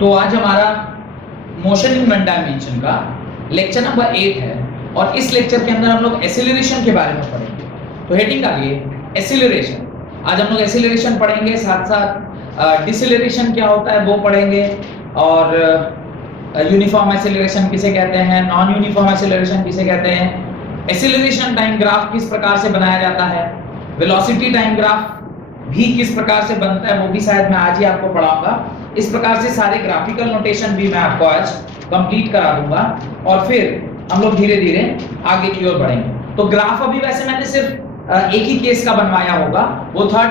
तो आज हमारा मोशन इन वन डायमेंशन का लेक्चर नंबर 8 है और इस लेक्चर के अंदर हम लोग एक्सीलरेशन के बारे में पढ़ेंगे। तो हेडिंग आ गई एक्सीलरेशन। आज हम लोग एक्सीलरेशन पढ़ेंगे, साथ साथ डिसेलरेशन क्या होता है वो पढ़ेंगे और यूनिफॉर्म एक्सीलरेशन किसे कहते हैं, नॉन यूनिफॉर्म एक्सीलरेशन किसे कहते हैं, एक्सीलरेशन टाइम ग्राफ किस प्रकार से बनाया जाता है, वेलोसिटी टाइम ग्राफ भी किस प्रकार से बनता है वो भी शायद मैं आज ही आपको पढ़ाऊंगा। इस प्रकार से सारे ग्राफिकल नोटेशन भी मैं आपको आज कंप्लीट करा दूंगा और फिर हम लोग धीरे धीरे आगे की ओर बढ़ेंगे। तो ग्राफ अभी वैसे मैंने सिर्फ एक ही केस का बनवाया होगा, वो था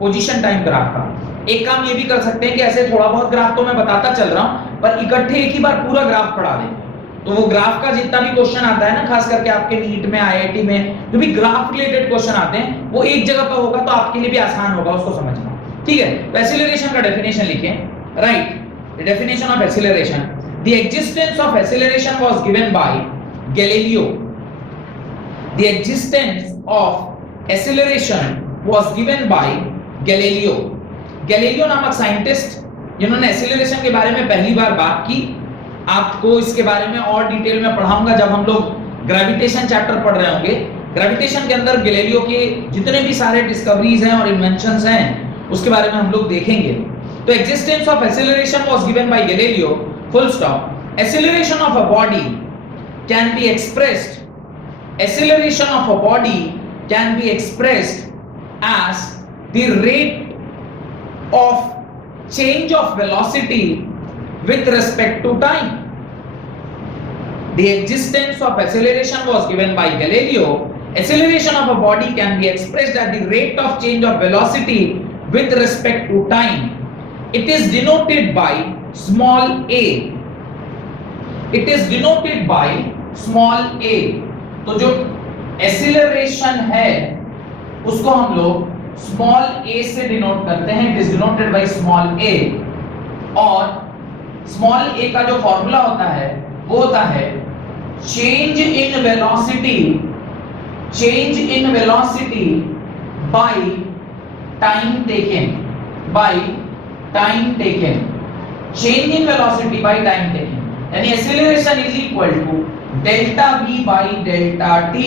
पोजीशन टाइम ग्राफ का। एक काम ये भी कर सकते हैं कि ऐसे थोड़ा बहुत ग्राफ तो मैं बताता चल रहा हूं पर इकट्ठे एक ही बार पूरा ग्राफ पढ़ा दें, तो वो ग्राफ का जितना भी क्वेश्चन आता है ना, खास करके आपके नीट में, आईआईटी में जो भी ग्राफ रिलेटेड क्वेश्चन आते हैं वो एक जगह पर होगा तो आपके लिए भी आसान होगा उसको समझना। ठीक है, तो एक्सीलरेशन का डेफिनेशन लिखें। Right, the definition of acceleration, the existence of acceleration was given by Galileo. The existence of acceleration was given by Galileo. Galileo नामक साइंटिस्ट जिन्होंने एक्सीलरेशन के बारे में पहली बार बात की। आपको इसके बारे में और डिटेल में पढ़ाऊंगा जब हम लोग ग्रेविटेशन चैप्टर पढ़ रहे होंगे। ग्रेविटेशन के अंदर गैलीलियो के जितने भी सारे डिस्कवरीज हैं और इन्वेंशंस हैं उसके बारे में हम लोग देखेंगे। तो existence of acceleration was given by Galileo, full stop. Acceleration of a body can be expressed, acceleration of a body can be expressed as the rate of change of velocity with respect to time. The existence of acceleration was given by Galileo. Acceleration of a body can be expressed at the rate of change of velocity with respect to time. It is denoted by small a. It is denoted by small a. तो जो acceleration है उसको हम लोग small a से denote करते हैं। It is denoted by small a और स्मॉल a का जो फॉर्मूला होता है वो होता है change in velocity, change in velocity by time taken, by time taken, change in velocity by time taken, यानी acceleration is equal to delta v बाय डेल्टा t।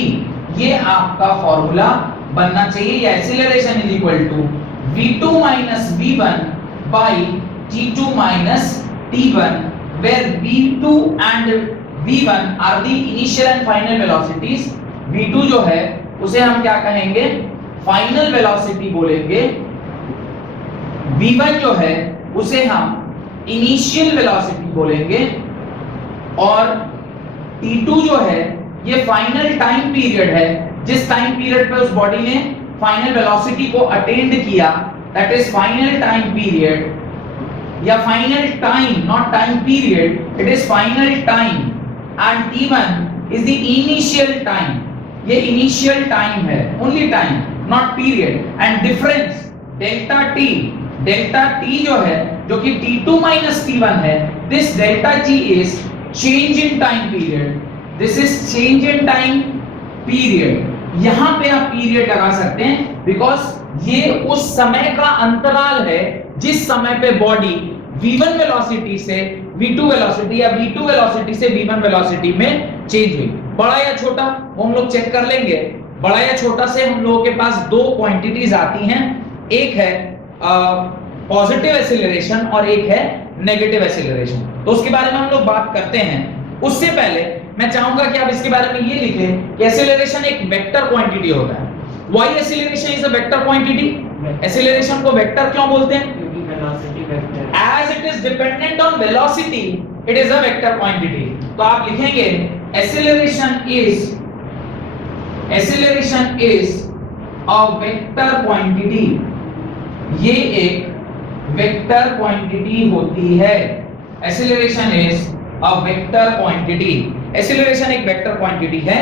ये आपका फॉर्मूला बनना चाहिए। या acceleration is equal to v2 minus v1 by t2 minus t1 where v2 and v1 are the initial and final velocities। v2 जो है उसे हम क्या कहेंगे, फाइनल वेलोसिटी बोलेंगे। v1 जो है उसे हम इनिशियल वेलोसिटी बोलेंगे और t2 जो है ये फाइनल टाइम पीरियड है, जिस टाइम पीरियड पे उस बॉडी ने फाइनल वेलोसिटी को अटेंड किया, that is final time period या final time, not time period, it is final time. And t1 is the initial time, ये इनिशियल टाइम है, only time, not period. And difference delta t, delta t जो है जो कि t2 minus t1 है, this delta t is change in time period, this is change in time period. यहां पे आप पीरियड लगा सकते हैं बिकॉज ये उस समय का अंतराल है जिस समय पे बॉडी v1 वेलोसिटी से v2 वेलोसिटी या v2 वेलोसिटी से v1 वेलोसिटी में चेंज हुई। बड़ा या छोटा वो हम लोग चेक कर लेंगे। बड़ा या छोटा से हम लोगों के पास दो क्वांटिटीज आती हैं, एक है पॉजिटिव एक्सीलरेशन और एक है नेगेटिव एक्सीलरेशन। तो उसके बारे में हम लोग बात करते हैं। उससे पहले मैं चाहूंगा कि आप इसके बारे में ये लिखें कि एक्सीलरेशन एक वेक्टर क्वांटिटी होता है। Why acceleration is a vector quantity? Acceleration को वेक्टर क्यों बोलते हैं? क्योंकि velocity vector, as it is dependent on velocity, it is a vector quantity. तो आप लिखेंगे acceleration is a vector quantity. ये एक वेक्टर क्वांटिटी होती है। Acceleration is a vector quantity. Acceleration एक वेक्टर क्वांटिटी है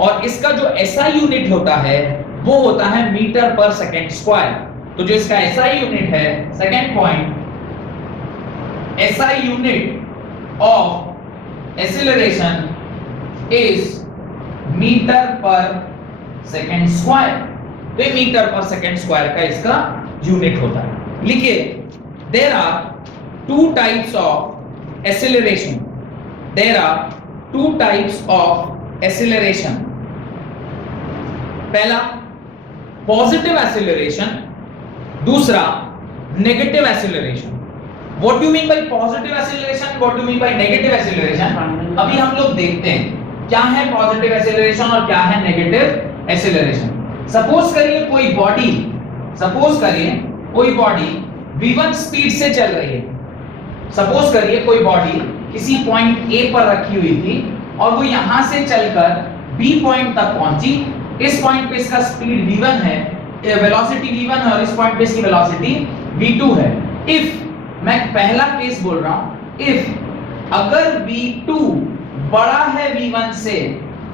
और इसका जो एसआई यूनिट होता है वो होता है मीटर पर सेकंड स्क्वायर। तो जो इसका एसआई यूनिट है, second point, SI unit of acceleration is metre per second square. तो मीटर पर सेकंड स्क्वायर का इसका यूनिट होता है। लिखिए, there are two types of acceleration. There are two types of acceleration. पहला पॉजिटिव एक्सेलरेशन, दूसरा negative acceleration. What do you mean by positive acceleration? What do you mean by negative acceleration? अभी हम लोग देखते हैं क्या है पॉजिटिव एक्सेलरेशन और क्या है नेगेटिव एक्सेलरेशन. सपोज करिए कोई बॉडी v1 स्पीड से चल रही है. सपोज करिए कोई बॉडी किसी पॉइंट A पर रखी हुई थी और वो यहां से चलकर B पॉइंट तक पहुंची. इस पॉइंट पे इसका स्पीड v1 है, वेलोसिटी v1 है और इस पॉइंट पे इसकी वेलोसिटी v2 है. इफ, मैं पहला केस बोल रहा हूं, इफ अगर v2 बड़ा है v1 से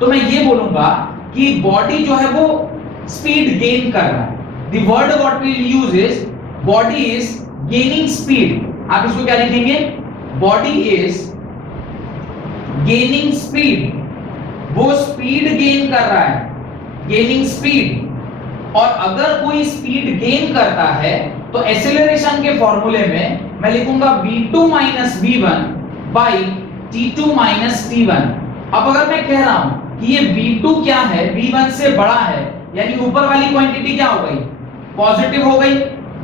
तो मैं ये बोलूंगा कि बॉडी जो है वो स्पीड गेन कर रहा है. The word what we use is body is gaining speed. आप इसको क्या लिखेंगे? Body is gaining speed. वो स्पीड गेन कर रहा है, गेनिंग स्पीड. और अगर कोई स्पीड गेन करता है तो एक्सेलरेशन के फॉर्मूले में मैं लिखूंगा v2 v1 by t2 t1. अब अगर मैं कह रहा हूं कि ये v2 क्या है, v1 से बड़ा है, यानी ऊपर वाली क्वांटिटी क्या हो गई? पॉजिटिव हो गई,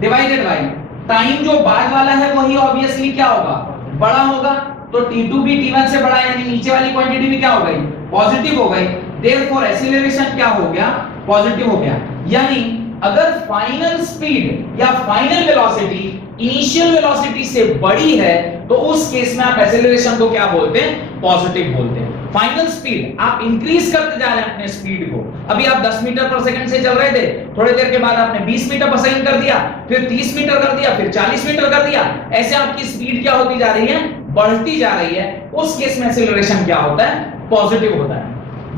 डिवाइडेड बाय टाइम जो बाद वाला है वही ऑब्वियसली क्या होगा? बड़ा होगा. तो t2 भी t1 से बड़ा है, यानी नीचे वाली क्वांटिटी भी क्या हो गई? पॉजिटिव हो गई. देयरफॉर एक्सीलरेशन क्या हो गया? पॉजिटिव हो गया. यानी अगर फाइनल स्पीड या फाइनल वेलोसिटी इनिशियल वेलोसिटी से बड़ी है तो उस केस में आप एक्सीलरेशन को क्या बोलते हैं? पॉजिटिव बोलते हैं. फाइनल स्पीड आप इंक्रीज करते जा रहे हैं अपने स्पीड को. अभी आप 10 मीटर पर सेकंड से चल रहे थे, थोड़ी देर के बाद आपने 20 मीटर पर सेकंड कर दिया, फिर 30 मीटर कर दिया, फिर 40 मीटर कर दिया. ऐसे आपकी स्पीड क्या होती जा रही है? बढ़ती जा रही है. उस केस में एक्सीलरेशन क्या होता है? पॉजिटिव होता है.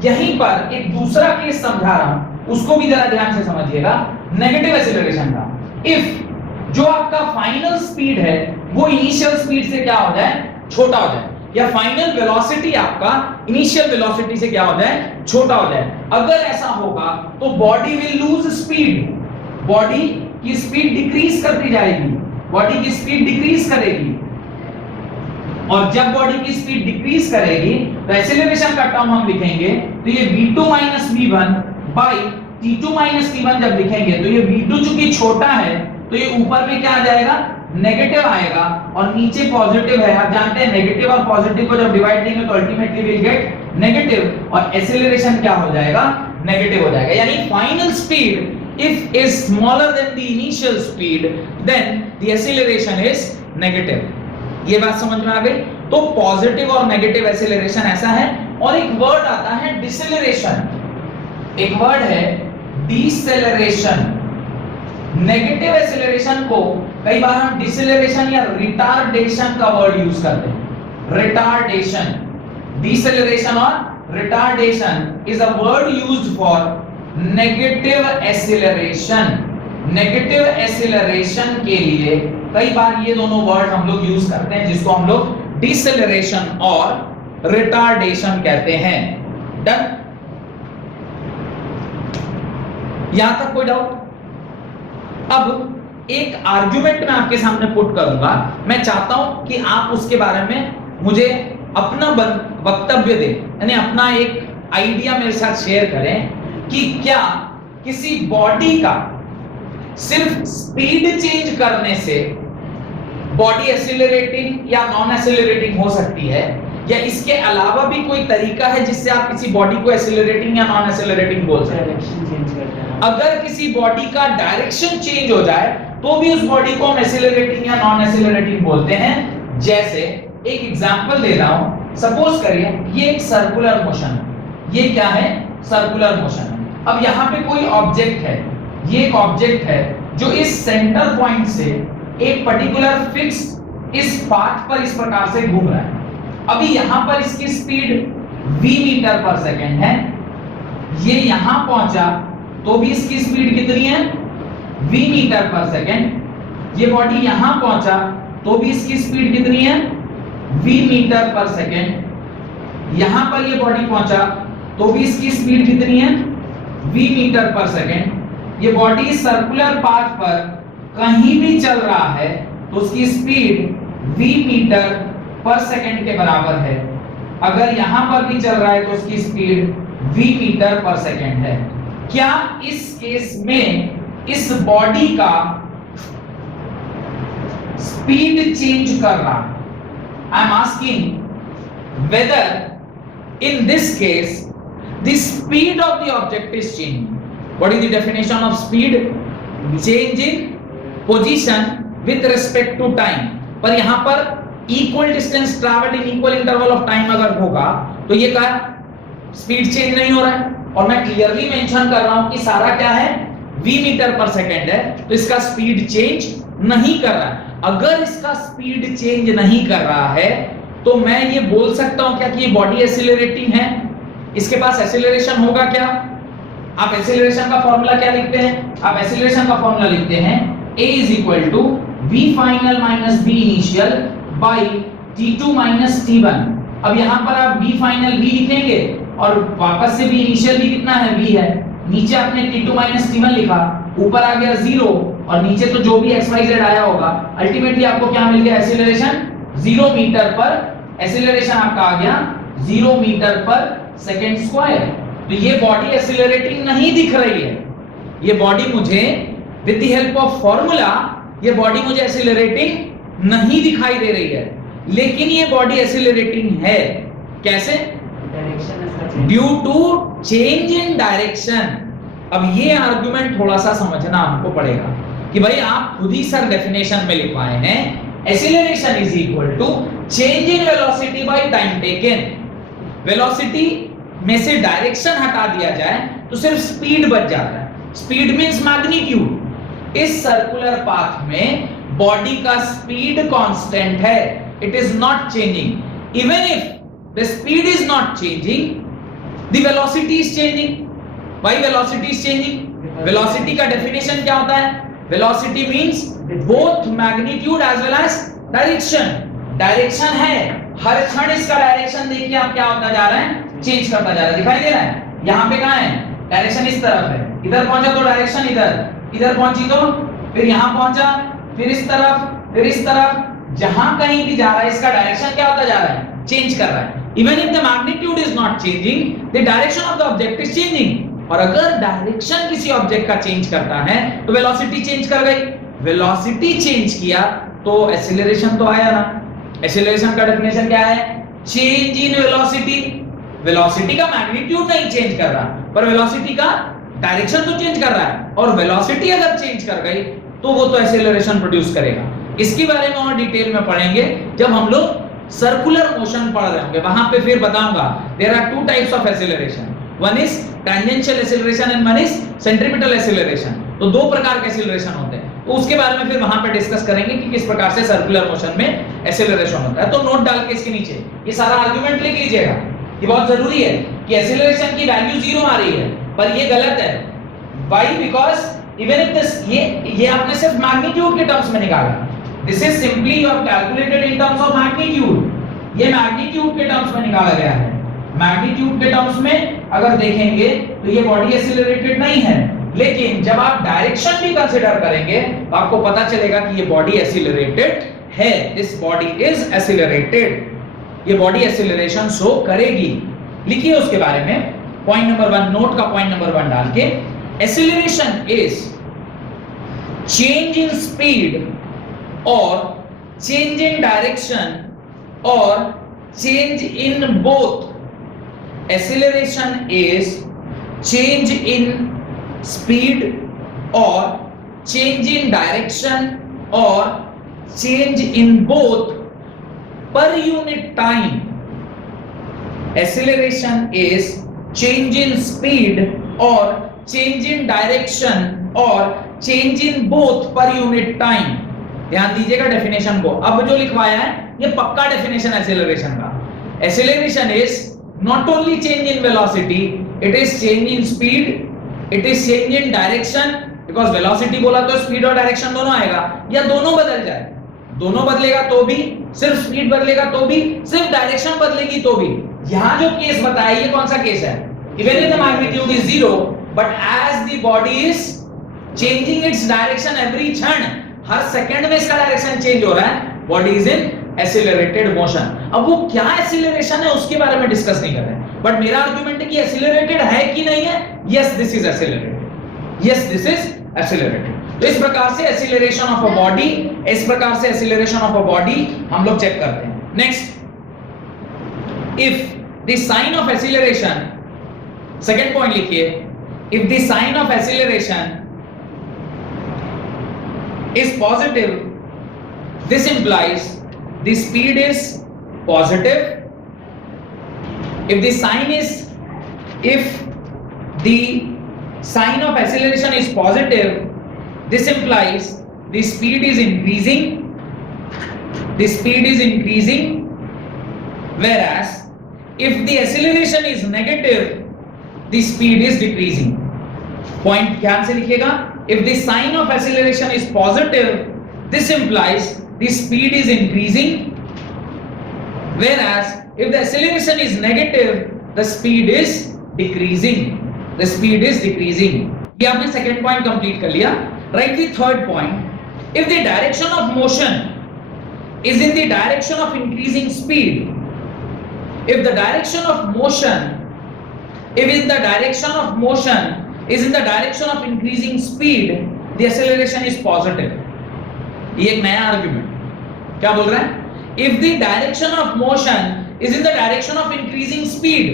यहीं पर एक दूसरा केस समझा रहा हूं, उसको भी जरा ध्यान से समझिएगा, नेगेटिव एक्सीलरेशन का. इफ जो आपका फाइनल स्पीड है वो इनिशियल स्पीड से क्या हो जाए? छोटा हो जाए, या फाइनल वेलोसिटी आपका इनिशियल वेलोसिटी से क्या हो जाए? छोटा हो जाए. अगर ऐसा होगा तो body will lose speed. Body की स्पीड डिक्रीज करती जाएगी, बॉडी की स्पीड डिक्रीज करेगी. और जब बॉडी की स्पीड डिक्रीज करेगी तो एक्सीलरेशन का टर्म हम लिखेंगे तो ये v2 v1 by t2 t1. जब लिखेंगे तो ये v2 चूंकि छोटा है तो ये ऊपर में क्या आ जाएगा? नेगेटिव आएगा और नीचे पॉजिटिव है. आप जानते हैं नेगेटिव और पॉजिटिव को जब डिवाइड करेंगे तो अल्टीमेटली विल गेट नेगेटिव और एक्सीलरेशन क्या हो जाएगा? नेगेटिव हो जाएगा. यानी final speed if is smaller than the initial speed then the acceleration is negative. ये बात समझ में आ गई? तो पॉजिटिव और नेगेटिव एक्सीलरेशन ऐसा है. और एक वर्ड आता है डिसेलरेशन, एक वर्ड है डिसेलरेशन. नेगेटिव एक्सीलरेशन को कई बार हम डिसेलरेशन या रिटार्डेशन का वर्ड यूज करते हैं. रिटार्डेशन, डिसेलरेशन और retardation is a word used for negative acceleration. Negative acceleration के लिए कई बार ये दोनों वर्ड हम लोग यूज करते हैं, जिसको हम लोग डिसेलरेशन और रिटार्डेशन कहते हैं. डन? यहां तक कोई डाउट? अब एक आर्गुमेंट मैं आपके सामने पुट करूंगा. मैं चाहता हूं कि आप उसके बारे में मुझे अपना वक्तव्य दें, यानी अपना एक आइडिया मेरे साथ शेयर करें कि क्या किसी बॉडी का सिर्फ स्पीड चेंज करने से बॉडी एक्सीलरेटिंग या नॉन एक्सीलरेटिंग हो सकती है, या इसके अलावा भी कोई तरीका है जिससे आप किसी बॉडी को एक्सीलरेटिंग या नॉन एक्सीलरेटिंग बोल सकते हैं. अगर किसी बॉडी का डायरेक्शन चेंज हो जाए तो भी उस बॉडी को हम एक्सीलरेटिंग या नॉन एक्सीलरेटिंग बोलते हैं. जैसे एक एग्जांपल दे रहा हूं. सपोज करिए ये एक सर्कुलर मोशन है. ये क्या है? सर्कुलर मोशन है. अब यहां पे कोई ऑब्जेक्ट है, ये एक ऑब्जेक्ट है जो इस सेंटर पॉइंट से एक पर्टिकुलर फिक्स इस पाथ पर इस प्रकार से घूम रहा है. अभी यहां पर इसकी speed v metre per second है. ये यहां पहुंचा तो भी इसकी स्पीड कितनी है? v metre per second. ये बॉडी यहां पहुंचा तो भी इसकी स्पीड कितनी है? v metre per second. यहां पर ये बॉडी पहुंचा तो भी इसकी स्पीड कितनी है? v metre per second. ये बॉडी सर्कुलर पाथ पर कहीं भी चल रहा है तो उसकी speed v metre per second के बराबर है। अगर यहां पर भी चल रहा है तो उसकी speed v metre per second है। क्या इस केस में इस बॉडी का स्पीड चेंज कर रहा? I am asking whether in this case the speed of the object is changing. What is the definition of speed? Change in position with respect to time. पर यहां पर equal distance travelled in equal interval of time अगर होगा तो ये क्या speed change नहीं हो रहा है। और मैं क्लियरली मेंशन कर रहा हूं कि सारा क्या है v मीटर पर सेकंड है, तो इसका स्पीड चेंज नहीं कर रहा है। अगर इसका स्पीड चेंज नहीं कर रहा है तो मैं ये बोल सकता हूं क्या कि ये बॉडी एक्सीलरेटिंग है? इसके पास एक्सीलरेशन होगा क्या? आप एक्सीलरेशन का फॉर्मूला क्या लिखते हैं? आप एक्सीलरेशन का फॉर्मूला लिखते हैं a = v final - v initial by t2 - t1। अब यहां पर आप v final v लिखेंगे और वापस से v initial भी कितना है? v है। नीचे आपने t2 - t1 लिखा, ऊपर आ गया 0 और नीचे तो जो भी xyz आया होगा, अल्टीमेटली आपको क्या मिल गया? एक्सीलरेशन 0 मीटर पर एक्सीलरेशन आपका आ गया 0 मीटर पर सेकंड स्क्वायर। तो ये बॉडी एक्सीलरेटिंग नहीं दिख रही है। ये बॉडी मुझे with the help of formula ये बॉडी मुझे एक्सीलरेटिंग नहीं दिखाई दे रही है, लेकिन ये बॉडी एक्सीलरेटिंग है। कैसे? Due to change in direction. अब ये आर्गुमेंट थोड़ा सा समझना हमको पड़ेगा कि भाई आप खुद ही सर डेफिनेशन में लिखवाए हैं acceleration is equal to change in velocity by time taken. Velocity में से डायरेक्शन हटा दिया जाए तो सिर्फ स्पीड बच जाता है। Speed means magnitude. इस सर्कुलर पाथ में बॉडी का स्पीड कांस्टेंट है, it is not changing. Even if the speed is not changing, the velocity is changing. Why velocity is changing? Velocity का डेफिनेशन क्या होता है? Velocity means both magnitude as well as direction. Direction है, हर क्षण इसका direction देखिए आप क्या होता जा रहा है, चेंज करता जा रहा है। दिखाई दे रहा है? यहां पे कहां है? डायरेक्शन इस तरफ है, इधर पहुंचा तो डायरेक्शन इधर, इधर पहुंची तो फिर यहां पहुंचा, फिर इस तरफ, फिर इस तरफ, जहां कहीं भी जा रहा है इसका डायरेक्शन क्या होता जा रहा है? चेंज कर रहा है। Even if the magnitude is not changing, the direction of the object is changing. और अगर डायरेक्शन किसी ऑब्जेक्ट का चेंज करता है तो वेलोसिटी चेंज कर गई। वेलोसिटी चेंज किया तो एक्सीलरेशन तो आया ना। एक्सीलरेशन का डेफिनेशन क्या है? Change in velocity. वेलोसिटी का मैग्नीट्यूड नहीं चेंज कर रहा, पर वेलोसिटी का डायरेक्शन तो चेंज कर रहा है। और वेलोसिटी अगर चेंज कर गई तो वो तो एक्सीलरेशन प्रोड्यूस करेगा। इसके बारे में और डिटेल में पढ़ेंगे जब हम लोग सर्कुलर मोशन पढ़ रहे होंगे, वहां पे फिर बताऊंगा there are two types of acceleration, one is tangential acceleration and one is centripetal acceleration. तो दो प्रकार के एक्सीलरेशन होते हैं, तो उसके बारे में फिर वहां पे डिस्कस करेंगे कि किस प्रकार से सर्कुलर मोशन में एक्सीलरेशन होता है। तो नोट डाल के इसके नीचे ये सारा आर्गुमेंट लिख लीजिएगा, ये बहुत जरूरी है कि एक्सीलरेशन की वैल्यू 0 आ रही है, पर ये गलत है। Why? Because even if this ये आपने सिर्फ मैग्नीट्यूड के टर्म्स में निकाला, this is simply you have calculated in terms of magnitude. ये मैग्नीट्यूड के टर्म्स में निकाला गया है। मैग्नीट्यूड के टर्म्स में अगर देखेंगे तो ये बॉडी एक्सीलरेटेड नहीं है, लेकिन जब आप डायरेक्शन भी कंसीडर करेंगे तो आपको पता चलेगा कि ये बॉडी एक्सीलरेटेड है। This body is accelerated. ये बॉडी एक्सीलरेशन शो करेगी। लिखिए उसके बारे में पॉइंट नंबर 1, नोट का पॉइंट नंबर 1 डाल के, acceleration is change in speed और चेंज इन डायरेक्शन और change in both. Acceleration is change in speed और चेंज इन डायरेक्शन और change in both per unit time. Acceleration is change in speed और change in direction और change in both per unit time. ध्यान दीजिएगा definition को। अब जो लिखवाया है ये पक्का डेफिनेशन एक्सीलरेशन का। Acceleration is not only change in velocity, it is change in speed, it is change in direction, because velocity बोला तो स्पीड और डायरेक्शन दोनों आएगा, या दोनों बदल जाए, दोनों बदलेगा तो भी, सिर्फ स्पीड बदलेगा तो भी, सिर्फ डायरेक्शन बदलेगी तो भी। यहां जो केस बताया ये कौन सा केस है? Even if the magnitude is 0 but as the body is changing its direction every क्षण, हर सेकंड में इसका डायरेक्शन चेंज हो रहा है, body is in accelerated motion. अब वो क्या एक्सीलरेशन है उसके बारे में डिस्कस नहीं कर रहे हैं, बट मेरा आर्गुमेंट है कि एक्सीलरेटेड है कि नहीं है। Yes this is accelerated, yes this is accelerated. तो इस प्रकार से एक्सीलरेशन ऑफ अ बॉडी, इस प्रकार से एक्सीलरेशन ऑफ अ बॉडी हम लोग चेक करते हैं। Next, if the sign of acceleration, second point लिखिए, if the sign of acceleration is positive, this implies the speed is positive. If the sign of acceleration is positive, this implies the speed is increasing. The speed is increasing. Whereas if the acceleration is negative, the speed is decreasing. Point ध्यान से लिखिएगा। If the sign of acceleration is positive, this implies the speed is increasing. Whereas if the acceleration is negative, the speed is decreasing. The speed is decreasing. ये आपने second point complete कर लिया। Write the third point. If the direction of motion is in the direction of increasing speed, if the direction of motion, if in the direction of motion is in the direction of increasing speed, the acceleration is positive. ये एक नया argument क्या बोल रहा है? If the direction of motion is in the direction of increasing speed,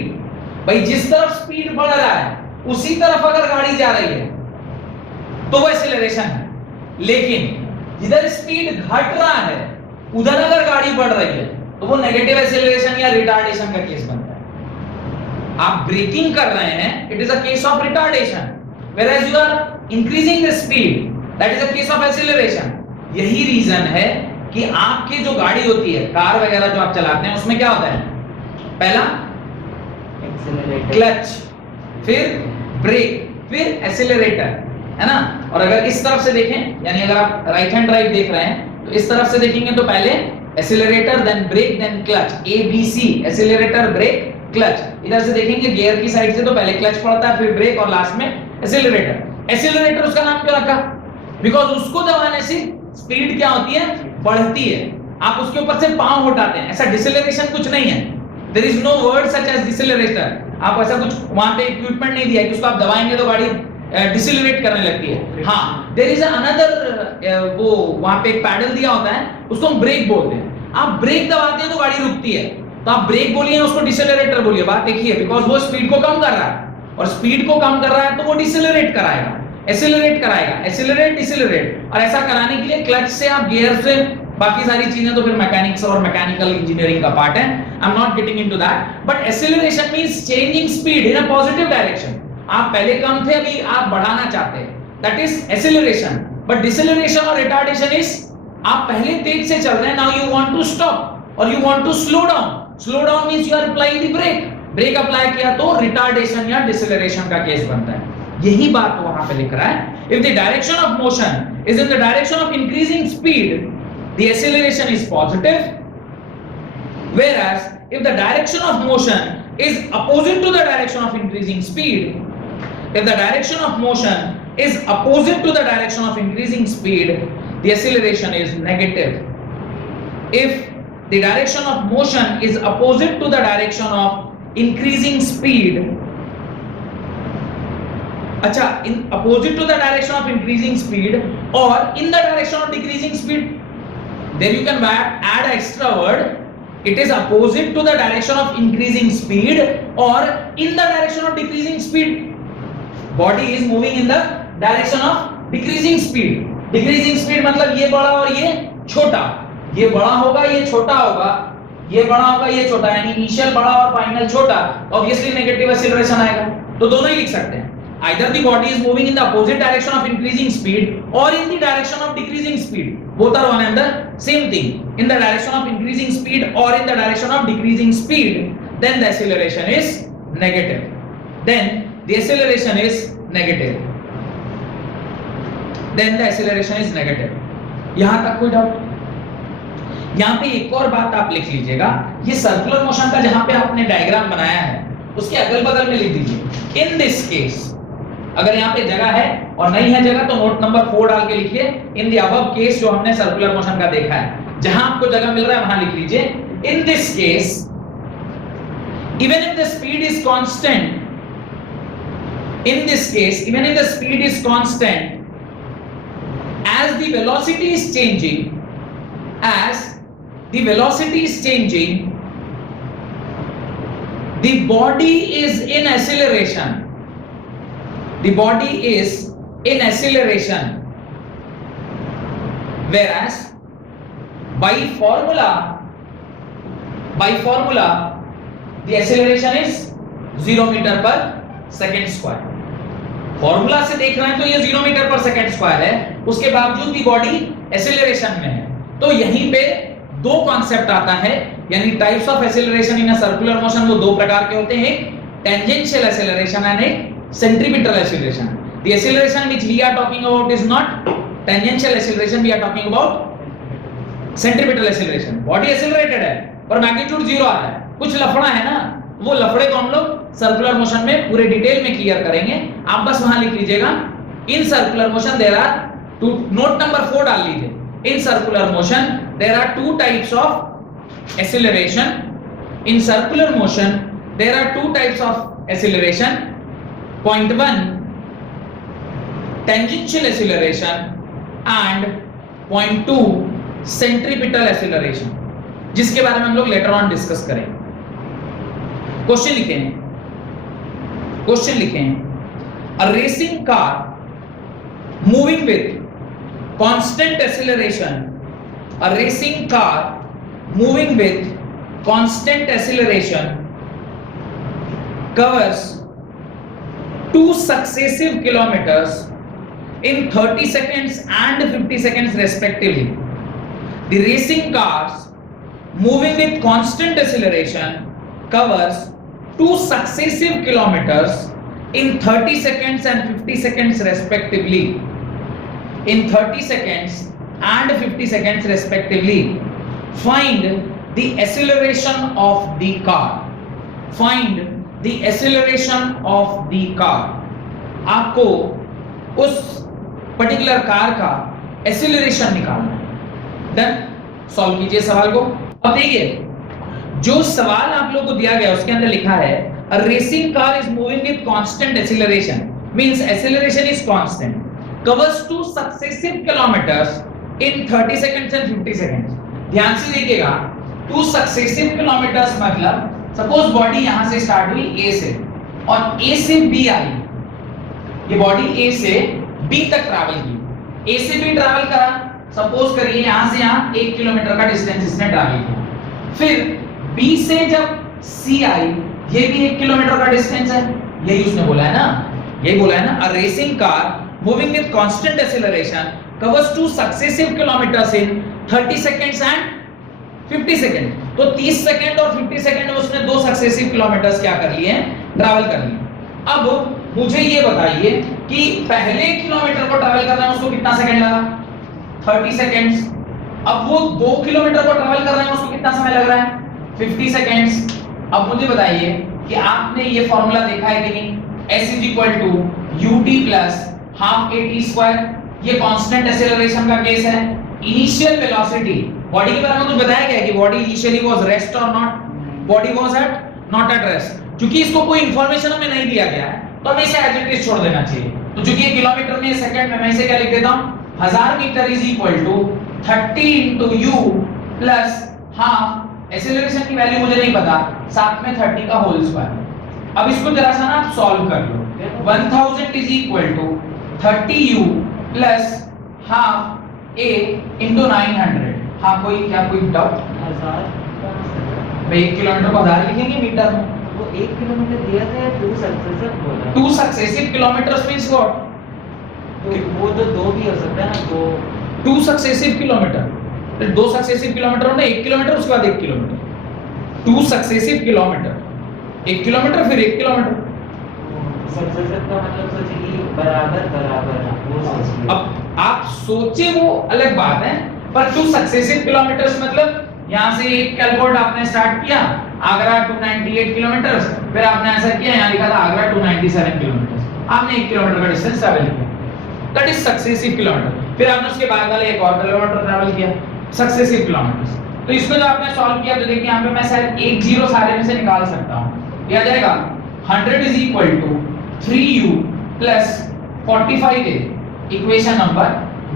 भाई जिस तरफ स्पीड बढ़ रहा है उसी तरफ अगर गाड़ी जा रही है तो वो एक्सीलरेशन है, लेकिन जिधर स्पीड घट रहा है उधर अगर गाड़ी बढ़ रही है तो वो नेगेटिव एक्सीलरेशन या रिटार्डेशन का केस बनता है। आप ब्रेकिंग कर रहे हैं, it is a case of retardation, whereas you are increasing the speed, that is a case of acceleration. यही रीजन है कि आपकी जो गाड़ी होती है, कार वगैरह जो आप चलाते हैं, उसमें क्या होता है? पहला क्लच, फिर ब्रेक, फिर एक्सीलरेटर, है ना? और अगर इस तरफ से देखें, यानी अगर आप राइट हैंड ड्राइव देख रहे हैं तो इस तरफ से देखेंगे तो पहले accelerator, then brake, then clutch, ABC, accelerator, brake, clutch. इधर से देखेंगे गियर की साइड से तो पहले क्लच पड़ता है, फिर ब्रेक और लास्ट में एक्सीलरेटर। एक्सीलरेटर उसका नाम क्यों रखा? बिकॉज़ उसको दबाने से स्पीड क्या होती है? बढ़ती है। आप उसके ऊपर से पांव उठाते हैं, ऐसा डिसेलरेशन कुछ नहीं है। There is no word such as decelerator. आप ऐसा कुछ वहां पे इक्विपमेंट नहीं दिया कि उसको आप दबाएंगे तो गाड़ी डिसेलरेट करने लगती है। हाँ, देयर इज अनदर, वो वहां पे एक पैडल दिया होता है, उसको हम ब्रेक बोलते हैं। आप ब्रेक दबाते हैं तो गाड़ी रुकती है, तो आप ब्रेक बोलिए, उसको डिसेलरेटर बोलिए। बात देखिए, बिकॉज़ वो स्पीड को कम कर रहा है, और स्पीड को कम कर रहा है तो वो डिसेलरेट कराएगा, एक्सीलरेट कराएगा, एक्सीलरेट, डिसेलरेट। और ऐसा कराने के लिए क्लच से, आप गियर से, बाकी सारी चीजें तो फिर मैकेनिक्स और मैकेनिकल इंजीनियरिंग का पार्ट है, I am not getting into that. But acceleration means changing speed in a positive direction. आप पहले कम थे, अभी आप बढ़ाना चाहते हैं, that is acceleration. But deceleration और रिटार्डेशन इज आप पहले तेज से चल रहे हैं, now you want to stop और you want to slow down. Slow down means you are applying the brake, brake apply किया तो रिटार्डेशन या डिसेलरेशन का केस बनता है। यही बात तो वहां पे लिख रहा है। If the direction of motion is in the direction of increasing speed, the acceleration is positive, whereas if the direction of motion is opposite to the direction of increasing speed, if the direction of motion is opposite to the direction of increasing speed, the acceleration is negative. If the direction of motion is opposite to the direction of increasing speed, अच्छा, in opposite to the direction of increasing speed or in the direction of decreasing speed, then you can add an extra word. It is opposite to the direction of increasing speed or in the direction of decreasing speed. Body is moving in the direction of decreasing speed. Decreasing speed मतलब ये बड़ा और ये छोटा, ये बड़ा होगा ये छोटा होगा, ये बड़ा होगा ये छोटा, यानी इनिशियल बड़ा और फाइनल छोटा, ऑब्वियसली नेगेटिव एक्सीलरेशन आएगा। तो दोनों ही लिख सकते हैं, either the body is moving in the opposite direction of increasing speed or in the direction of decreasing speed. Both are one and the same thing. In the direction of increasing speed or in the direction of decreasing speed, then the acceleration is negative. Then the acceleration is negative. Then the acceleration is negative. यहां तक कोई doubt? यहां पे एक और बात आप लिख लीजिएगा, ये सर्कुलर मोशन का जहां पे आपने डायग्राम बनाया है उसके अगल बगल में लिख दीजिए इन दिस केस। अगर यहाँ पे जगह है और नहीं है जगह तो नोट नंबर 4 डाल के लिखिए इन द अबव केस जो हमने सर्कुलर मोशन का देखा है। जहां आपको जगह मिल रहा है वहां लिख लीजिए। इन this case even if the speed is constant, in this case even if the speed is constant, as the velocity is changing, the body is in acceleration, whereas by formula the acceleration is 0 metre per second square. Formula से देख रहे हैं तो ये 0 metre per second square है, उसके बावजूद भी बॉडी एक्सेलरेशन में है। तो यहीं पे दो कॉन्सेप्ट आता है, यानी types of acceleration in a circular motion वो दो प्रकार के होते हैं, एक टेंजेंशियल एक्सेलरेशन एंड एक centripetal acceleration. The acceleration which we are talking about is not tangential acceleration, we are talking about centripetal acceleration. Body accelerated है पर मैग्नीट्यूड 0 आ रहा है, कुछ लफड़ा है ना, वो लफड़े को हम लोग सर्कुलर मोशन में पूरे डिटेल में क्लियर करेंगे। आप बस वहां लिख लीजिएगा in circular motion there are two, note number 4 डाल लीजिए। In circular motion there are two types of acceleration. In circular motion there are two types of acceleration. Point 1 tangential acceleration and point 2 centripetal acceleration, जिसके बारे में हम लोग later on discuss करेंगे। Question लिखें a racing car moving with constant acceleration, a racing car moving with constant acceleration covers 2 successive kilometers in 30 seconds and 50 seconds respectively. The racing cars moving with constant acceleration covers 2 successive kilometers in 30 seconds and 50 seconds respectively. In 30 seconds and 50 seconds respectively. Find the acceleration of the car. Find the acceleration of the car. आपको उस particular car का acceleration निकालना है। Then solve कीजिए सवाल को। अब देखिए जो सवाल आप लोगों को दिया गया उसके अंदर लिखा है a racing car is moving with constant acceleration, means acceleration is constant, covers 2 successive kilometers in 30 seconds and 50 seconds. ध्यान से देखिएगा 2 successive kilometers मतलब सपोज बॉडी यहां से स्टार्ट हुई A से और A से B आई, ये बॉडी A से B तक ट्रैवल की, A से B ट्रैवल करा, सपोज करिए यहां से यहां 1 किलोमीटर का डिस्टेंस इसने ट्रैवल किया। फिर B से जब C आई, ये भी 1 किलोमीटर का डिस्टेंस है, यही उसने बोला है ना, यही बोला है ना, अ racing car moving with constant acceleration covers 2 successive kilometres in 30 seconds and 50 second. तो 30 सेकंड और 50 सेकंड में उसने 2 सक्सेसिव किलोमीटर्स क्या कर लिए हैं, ट्रैवल कर लिए। अब मुझे ये बताइए कि पहले किलोमीटर को ट्रैवल करना है उसको कितना सेकंड लगा, 30 सेकंड्स। अब वो 2 किलोमीटर को ट्रैवल कर रहे हैं उसको कितना समय लग रहा है, 50 सेकंड्स। अब मुझे बताइए कि आपने ये फॉर्मूला देखा है कि नहीं, s = ut + ½ at²। ये कांस्टेंट एक्सेलरेशन का केस है। इनिशियल वेलोसिटी, बॉडी के बारे में कुछ बताया गया है कि बॉडी इनिशियली वाज रेस्ट और not, body was not at rest. क्योंकि इसको कोई इंफॉर्मेशन हमें नहीं दिया गया है तो हमें इसे एज इट इज छोड़ देना चाहिए। तो चूंकि ये किलोमीटर में सेकंड में, मैं इसे क्या लिख देता हूं, 1000 मीटर = 30 * u + ½ एक्सेलरेशन की वैल्यू मुझे नहीं पता, साथ में 30 का होल स्क्वायर। अब इसको जरा सा ना आप सॉल्व कर लो। 1000 = 30u + ½ a * 900। हाँ कोई डाउट? 1000 भाई 1 किलोमीटर को 1000 लिखेंगे मीटर में, वो 1 किलोमीटर दिया था या 2 सक्सेसिव बोला? 2 सक्सेसिव किलोमीटर्स मींस व्हाट? तो वो तो 2 भी हो सकता है ना, 2 सक्सेसिव किलोमीटर, 2 सक्सेसिव किलोमीटर होने 1 किलोमीटर उसके बाद 1 किलोमीटर, 2 सक्सेसिव किलोमीटर, 1 किलोमीटर फिर 1 किलोमीटर। सक्सेसिव का मतलब सोचिए बराबर है, वो सोचिए। अब आप सोचे वो अलग बात है, पर 2 सक्सेसिव किलोमीटर्स मतलब यहां से एक कैलकोट आपने स्टार्ट किया, आगरा 298 किलोमीटर्स, फिर आपने ऐसा किया, यहां लिखा था आगरा 297 किलोमीटर्स, आपने 1 किलोमीटर का डिस्टेंस ट्रैवल किया, दैट इज सक्सेसिव किलोमीटर। फिर आपने उसके बाद वाले 1 और किलोमीटर ट्रैवल किया, सक्सेसिव किलोमीटर्स। तो इसको जो आपने सॉल्व किया तो देखिए यहाँ पे मैं शायद एक जीरो सारे में से निकाल सकता हूँ। ये आ जाएगा 100 is equal to 3u plus 45a, equation number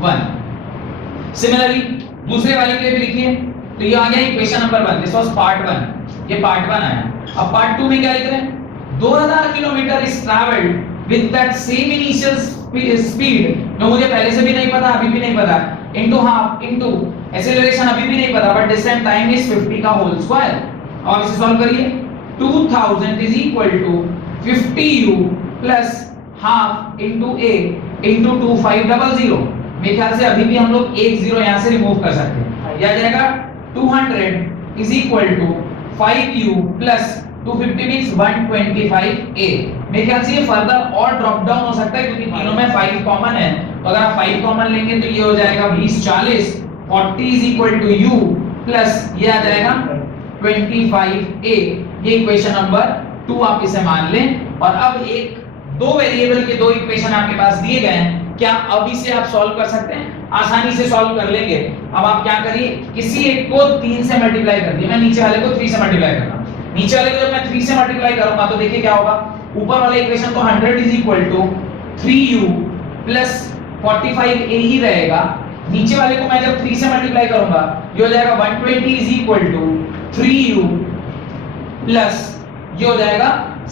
1। Similarly दूसरे वाले के लिए भी लिखिए, तो ये आ गया equation number 1, this was part 1, ये पार्ट 1 आया। अब पार्ट 2 में क्या लिख रहे हैं, 2000 kilometre is travelled with that same initial speed, जो मुझे पहले से भी नहीं पता, अभी भी नहीं पता, इनटू हाफ इनटू एक्सीलरेशन अभी भी नहीं पता, बट डिस्टेंस टाइम इज 50 का होल स्क्वायर। और इसे सॉल्व करिए, 2000 is equal to 50u plus half into a into 2500। मेरे ख्याल से अभी भी हम लोग एक जीरो यहां से रिमूव कर सकते हैं। यह आ जाएगा 200 is equal to 5u plus 250 means 125a। मेरे ख्याल से ये फर्दर और ड्रॉप डाउन हो सकता है क्योंकि तीनों में 5 कॉमन है, तो अगर आप 5 कॉमन लेंगे तो ये हो जाएगा 20 40, 40 is equal to u plus ये आ जाएगा 25a। ये इक्वेशन नंबर 2 आप इसे मान लें। और अब एक दो वेरिएबल के दो इक्वेशन आपके पास दिए गए हैं, क्या अब इसे आप सॉल्व कर सकते हैं? आसानी से सॉल्व कर लेंगे। अब आप क्या करिए, किसी एक को 3 से मल्टीप्लाई कर दिए, मैं नीचे वाले को 3 से मल्टीप्लाई कर रहा हूं। नीचे वाले को जब मैं 3 से मल्टीप्लाई करूंगा तो देखिए क्या होगा, ऊपर वाले इक्वेशन तो 100 is equal to 3u plus 45a ही रहेगा। नीचे वाले को मैं जब 3 से मल्टीप्लाई करूंगा ये हो जाएगा 120 is equal to 3u plus ये हो जाएगा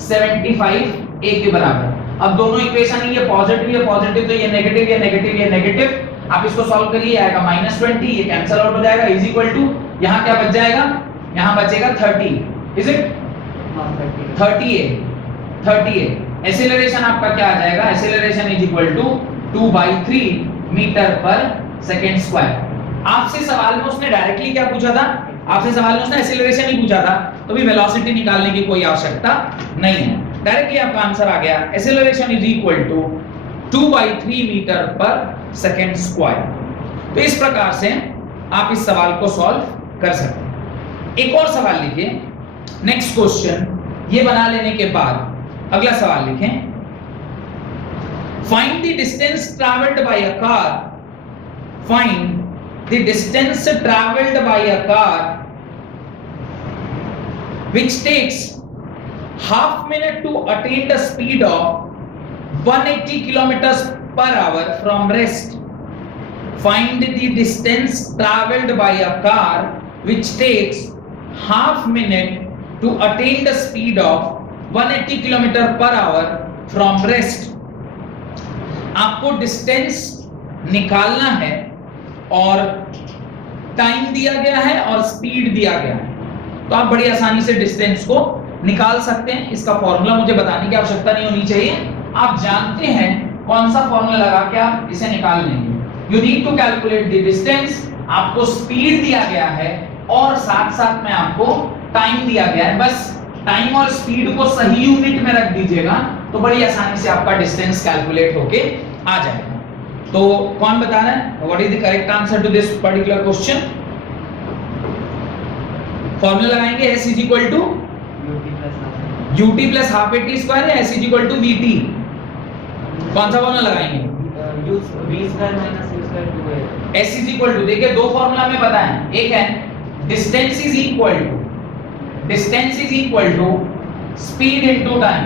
75a के बराबर। अब दोनों इक्वेशन है, ये पॉजिटिव तो ये नेगेटिव, ये नेगेटिव, ये नेगेटिव। आप इसको सॉल्व करिए, आएगा -20, ये कैंसिल आउट हो जाएगा, इज इक्वल टू यहां क्या बच जाएगा, यहां बचेगा 30, इज इट 30a। एक्सीलरेशन आपका क्या आ जाएगा, acceleration is equal to 2/3 metre per second square. आपसे सवाल में उसने डायरेक्टली क्या पूछा था, आपसे सवाल में उसने एक्सीलरेशन ही पूछा था, तो भी वेलोसिटी निकालने की कोई आवश्यकता नहीं है, डायरेक्टली आपका आंसर आ गया, acceleration is equal to 2/3 metre per second square. तो इस प्रकार से आप इस सवाल को सॉल्व कर सकते हैं। एक और सवाल लिखिए, नेक्स्ट क्वेश्चन ये बना लेने के बाद अगला सवाल लिखें, find the distance travelled bye a car, find the distance travelled bye a car which takes half minute to attain the speed of 180 kilometers per hour from rest. Find the distance traveled by a car which takes half minute to attain the speed of 180 kilometer per hour from rest. आपको distance निकालना है और time दिया गया है और speed दिया गया है, तो आप बड़ी आसानी से डिस्टेंस को निकाल सकते हैं। इसका फॉर्मूला मुझे बताने की आवश्यकता नहीं होनी चाहिए, आप जानते हैं कौन सा फॉर्मूला लगा के आप इसे निकाल लेंगे। You need to calculate the distance, आपको स्पीड दिया गया है और साथ साथ में आपको टाइम दिया गया है, बस टाइम और स्पीड को सही यूनिट में रख दीजिएगा तो बड़ी आसानी से आपका डिस्टेंस कैलकुलेट होके आ जाएगा। तो कौन बता रहा है, what is the correct answer to this particular question? Formula लगाएंगे s is equal to ut plus half at square या s is equal to vt, कौन सा फॉर्मूला लगाएंगे? v square minus u square 2a। s is equal to, देखिए दो formula में पता है, एक है distance is equal to speed into time,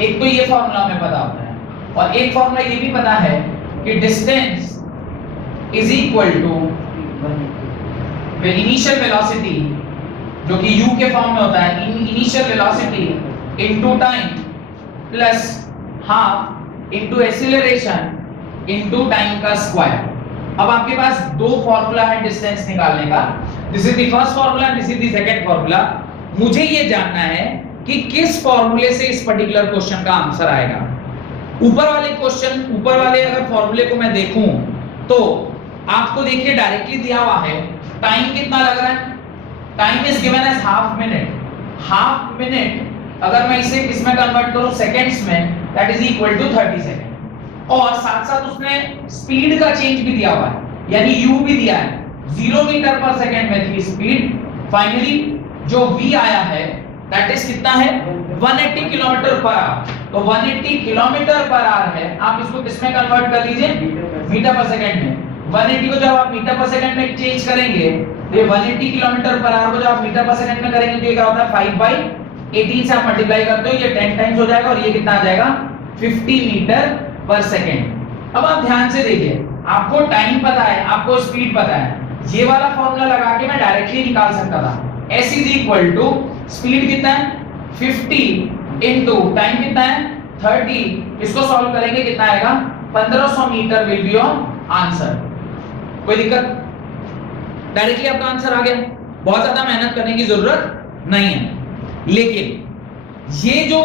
एक तो ये फॉर्मूला हमें पता होता है, और एक फॉर्मूला ये भी पता है कि distance is equal to initial velocity, जो कि u के फॉर्म में होता है, initial velocity into time plus half into acceleration into time का स्क्वायर। अब आपके पास दो फॉर्मूला है डिस्टेंस निकालने का, this is the first formula, this is the second formula. मुझे ये जानना है कि किस फॉर्मूले से इस पर्टिकुलर क्वेश्चन का आंसर आएगा। ऊपर वाले अगर फॉर्मूले को मैं देखूं तो आपको देखिए डायरेक्टली दिया हुआ है, टाइम कितना लग रहा है, time is given as half minute, अगर मैं इसे किस में कन्वर्ट करूं सेकंड्स में, that is equal to 30 second, और साथ साथ उसने स्पीड का चेंज भी दिया हुआ है, यानी u भी दिया है, 0 मीटर पर सेकंड में थी स्पीड, फाइनली जो v आया है दैट इज कितना है 180 किलोमीटर पर आवर, तो 180 किलोमीटर पर आवर है, आप इसको किस में कन्वर्ट कर लीजिए, मीटर पर सेकंड में, 180 को जब आप मीटर पर सेकंड में चेंज करेंगे तो ये 180 किलोमीटर पर आवर को जब आप मीटर पर सेकंड में करेंगे तो ये क्या होता है 5/18 से आप मल्टीप्लाई करते हो, ये 10 टाइम्स हो जाएगा और ये कितना आ जाएगा 50 मीटर पर सेकंड। अब आप ध्यान से देखिए, आपको टाइम पता है, आपको स्पीड पता है, ये वाला फॉर्मूला लगा के मैं डायरेक्टली निकाल सकता था। s is equal to speed कितना है 50 इनटू टाइम कितना है 30, इसको सॉल्व करेंगे कितना आएगा 1500 metre will be your answer. कोई दिक्कत? डायरेक्टली आपका आंसर आ गया, बहुत ज्यादा मेहनत करने की जरूरत नहीं है। लेकिन ये जो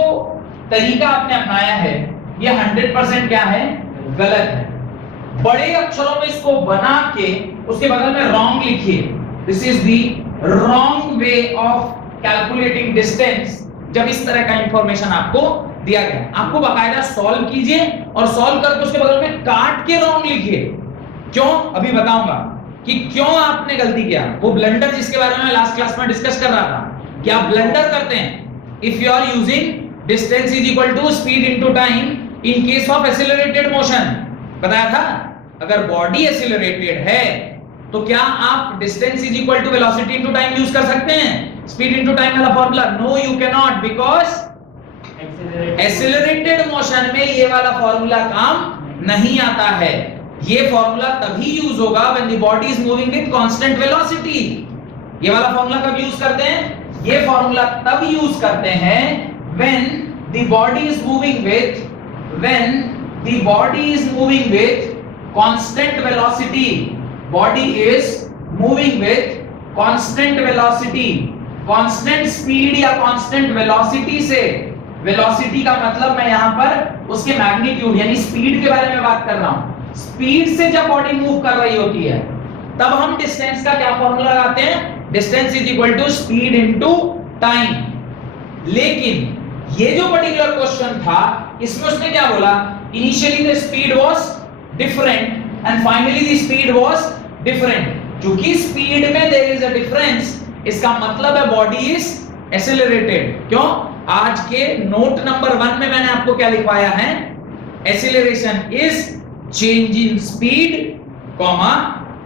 तरीका आपने अपनाया है ये 100% क्या है, गलत है। बड़े अक्षरों में इसको बना के उसके बगल में रॉन्ग लिखिए, this is the wrong way of calculating distance. जब इस तरह का इंफॉर्मेशन आपको दिया गया, आपको बाकायदा सॉल्व कीजिए और सॉल्व करके उसके बगल में काट के रॉन्ग लिखिए। क्यों, अभी बताऊंगा कि क्यों आपने गलती किया। वो ब्लंडर जिसके बारे में लास्ट क्लास में डिस्कस कर रहा था कि आप ब्लंडर करते हैं if you are using distance is equal to speed into time in case of accelerated motion. बताया था अगर बॉडी एक्सीलरेटेड है तो क्या आप distance is equal to velocity into time use कर सकते हैं, स्पीड इनटू टाइम वाला formula? No you can not, because accelerated motion में ये वाला फॉर्मूला काम नहीं आता है। ये फॉर्मूला तभी यूज होगा when the body is moving with constant velocity. ये वाला फॉर्मूला कब यूज करते हैं? ये फॉर्मूला तब यूज करते हैं when the body is moving with constant velocity. Body is moving with constant velocity, constant speed या कांस्टेंट वेलोसिटी से। वेलोसिटी का मतलब मैं यहां पर उसके मैग्नीट्यूड यानी स्पीड के बारे में बात कर रहा हूं। स्पीड से जब बॉडी मूव कर रही होती है तब हम डिस्टेंस का क्या फॉर्मूला लगाते हैं, distance is equal to speed into time. लेकिन ये जो पर्टिकुलर क्वेश्चन था इसमें उसने क्या बोला, initially the speed was different and finally the speed was different. क्योंकि स्पीड में देयर इज अ डिफरेंस, इसका मतलब है बॉडी इज एक्सीलरेटेड। क्यों? आज के नोट नंबर 1 में मैंने आपको क्या लिखवाया है, acceleration is change in speed, comma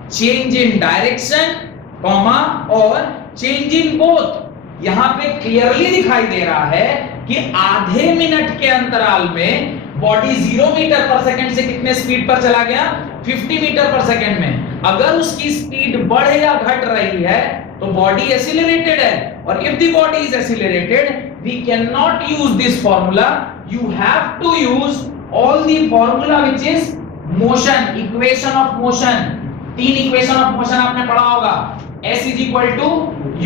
change in direction, comma और चेंज इन बोथ। यहां पे क्लियरली दिखाई दे रहा है कि आधे मिनट के अंतराल में बॉडी 0 मीटर पर सेकंड से कितने स्पीड पर चला गया, 50 मीटर पर सेकंड में। अगर उसकी स्पीड बढ़ या घट रही है तो बॉडी एक्सीलरेटेड है, और if the body is accelerated we can not use this formula, you have to use all the formula which is motion, equation of motion. 3 equation of motion आपने पढ़ा होगा, s is equal to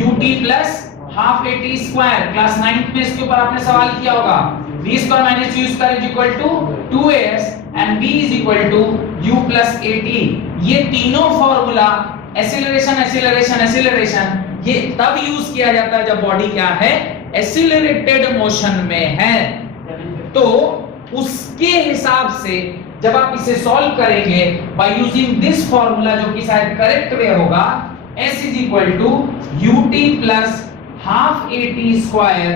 ut plus half at square. Class 9th में इसके ऊपर आपने सवाल किया होगा, v square minus u square is equal to 2as and v is equal to u plus at। ये तीनों फॉर्मूला एक्सीलरेशन एक्सीलरेशन एक्सीलरेशन ये तब यूज किया जाता है जब बॉडी क्या है, एक्सीलरेटेड मोशन में है। तो उसके हिसाब से जब आप इसे सॉल्व करेंगे बाय यूजिंग दिस फॉर्मूला, जो कि शायद करेक्ट वे होगा, s is equal to ut plus half at square,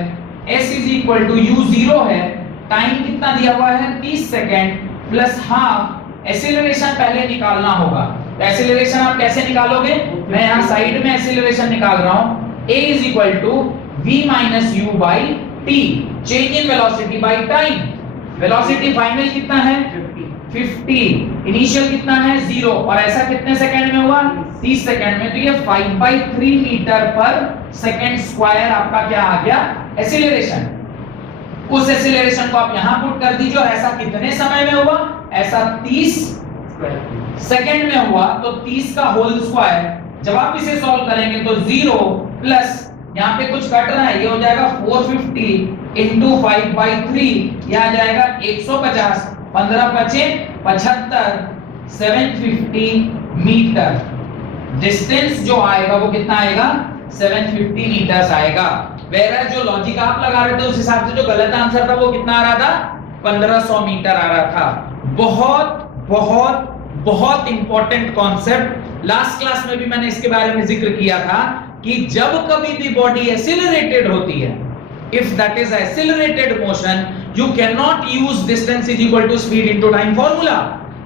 s is equal to u 0 है, टाइम कितना दिया हुआ है 30 सेकंड, प्लस हाफ, एक्सीलरेशन पहले निकालना होगा। तो एक्सीलरेशन आप कैसे निकालोगे, मैं यहां साइड में एक्सीलरेशन निकाल रहा हूं, a is equal to v minus u by t, change in velocity by time. Velocity final कितना है 50, इनिशियल कितना है 0, और ऐसा कितने सेकंड में हुआ 30 सेकंड में। तो ये 5/3 मीटर पर सेकंड स्क्वायर आपका क्या आ गया, एक्सीलरेशन। उस एक्सीलरेशन को आप यहां पुट कर दीजिए, और ऐसा कितने समय में हुआ, ऐसा 30 सेकंड में हुआ, तो 30 का होल स्क्वायर। जब आप इसे सॉल्व करेंगे तो 0 प्लस यहाँ पे कुछ कट रहा है, ये हो जाएगा 450 इंटू 5/3, यह आ जाएगा 150, 15 बचे 75, 750 मीटर। डिस्टेंस जो आएगा वो कितना आएगा, 750 मीटर्स आएगा। वेयर जो लॉजिक आप लगा रहे थे उस हिसाब से जो गलत आंसर था वो कितना आ रहा था, 1500 मीटर आ रहा था। बहुत बहुत बहुत इंपॉर्टेंट कॉन्सेप्ट, लास्ट क्लास में भी मैंने इसके बारे में जिक्र किया था कि जब कभी भी बॉडी एक्सीलरेटेड होती है, if that is accelerated motion, you cannot use distance is equal to speed into time formula.